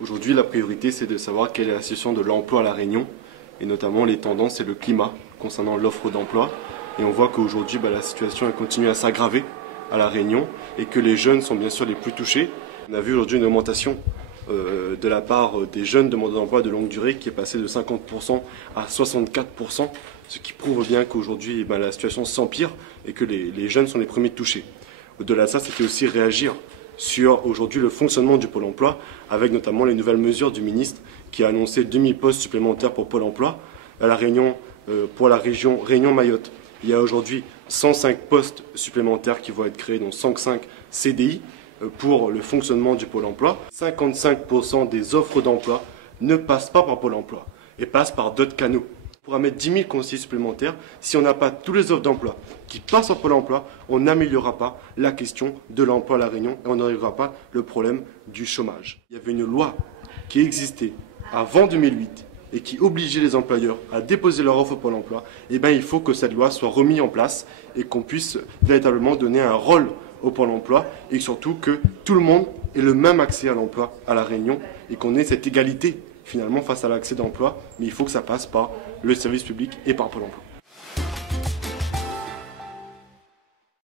Aujourd'hui, la priorité, c'est de savoir quelle est la situation de l'emploi à La Réunion, et notamment les tendances et le climat concernant l'offre d'emploi. Et on voit qu'aujourd'hui, la situation elle continue à s'aggraver à La Réunion, et que les jeunes sont bien sûr les plus touchés. On a vu aujourd'hui une augmentation de la part des jeunes demandeurs d'emploi de longue durée qui est passée de 50% à 64%, ce qui prouve bien qu'aujourd'hui la situation s'empire et que les jeunes sont les premiers touchés. Au-delà de ça, c'était aussi réagir sur aujourd'hui le fonctionnement du Pôle emploi, avec notamment les nouvelles mesures du ministre qui a annoncé 2000 postes supplémentaires pour Pôle emploi. À La Réunion, pour la région Réunion-Mayotte, il y a aujourd'hui 105 postes supplémentaires qui vont être créés, dont 105 CDI pour le fonctionnement du Pôle emploi. 55% des offres d'emploi ne passent pas par Pôle emploi et passent par d'autres canaux. On pourra mettre 10 000 conseillers supplémentaires. Si on n'a pas tous les offres d'emploi qui passent par Pôle emploi, on n'améliorera pas la question de l'emploi à La Réunion et on n'arrivera pas le problème du chômage. Il y avait une loi qui existait avant 2008 et qui obligeait les employeurs à déposer leur offre Pôle emploi. Et il faut que cette loi soit remise en place et qu'on puisse véritablement donner un rôle au Pôle emploi et surtout que tout le monde ait le même accès à l'emploi à La Réunion et qu'on ait cette égalité finalement face à l'accès d'emploi, mais il faut que ça passe par le service public et par Pôle emploi.